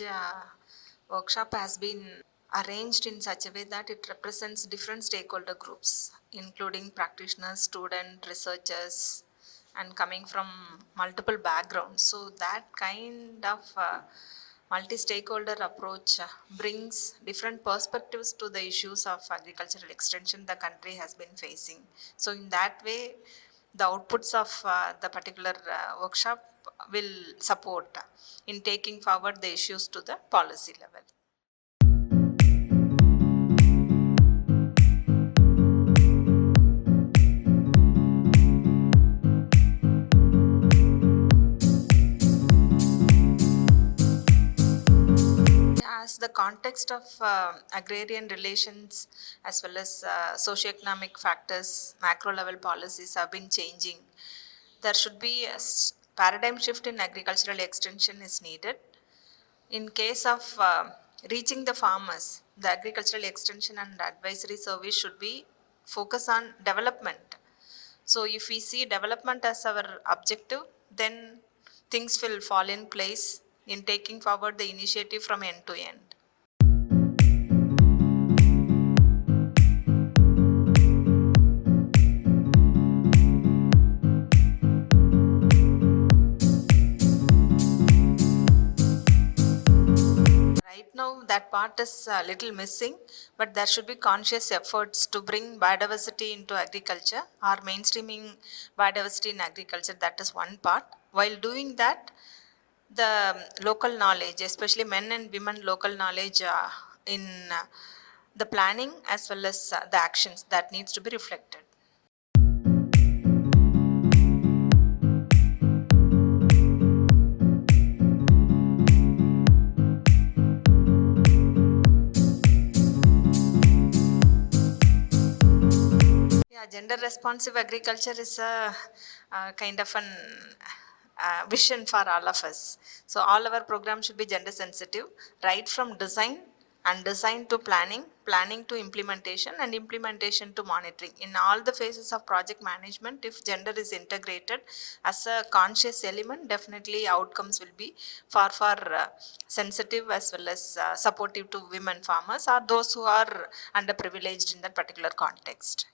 MANAGE workshop has been arranged in such a way that it represents different stakeholder groups, including practitioners, students, researchers, and coming from multiple backgrounds. So that kind of multi-stakeholder approach brings different perspectives to the issues of agricultural extension the country has been facing. So in that way, the outputs of the particular workshop will support in taking forward the issues to the policy level. As the context of agrarian relations as well as socioeconomic factors, macro level policies have been changing, there should be a paradigm shift in agricultural extension is needed. In case of reaching the farmers, the agricultural extension and advisory service should be focus on development. So if we see development as our objective, then things will fall in place in taking forward the initiative from end to end. Right now that part is a little missing, but there should be conscious efforts to bring biodiversity into agriculture or mainstreaming biodiversity in agriculture. That is one part. While doing that, the local knowledge, especially men and women local knowledge in the planning as well as the actions that needs to be reflected. Gender responsive agriculture is a kind of an vision for all of us. So all our programs should be gender sensitive, right from design and design to planning, planning to implementation, and implementation to monitoring. In all the phases of project management, if gender is integrated as a conscious element, definitely outcomes will be far sensitive as well as supportive to women farmers or those who are underprivileged in that particular context.